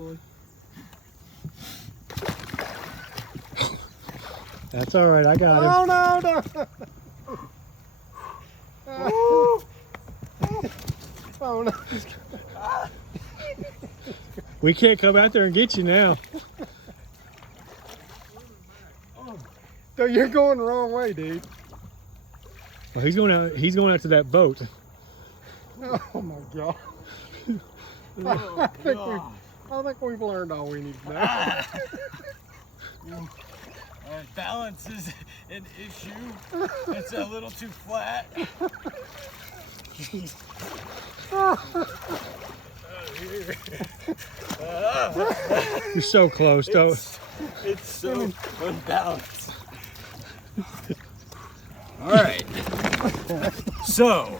wobbly. That's all right. I got him. Oh no, no. Oh no. We can't come out there and get you now. So you're going the wrong way, dude. Well, he's going out. He's going out to that boat. Oh my god. Oh, I think we've learned all we need to know. Balance is an issue. It's a little too flat. You're so close, though. It's so unbalanced. All right. So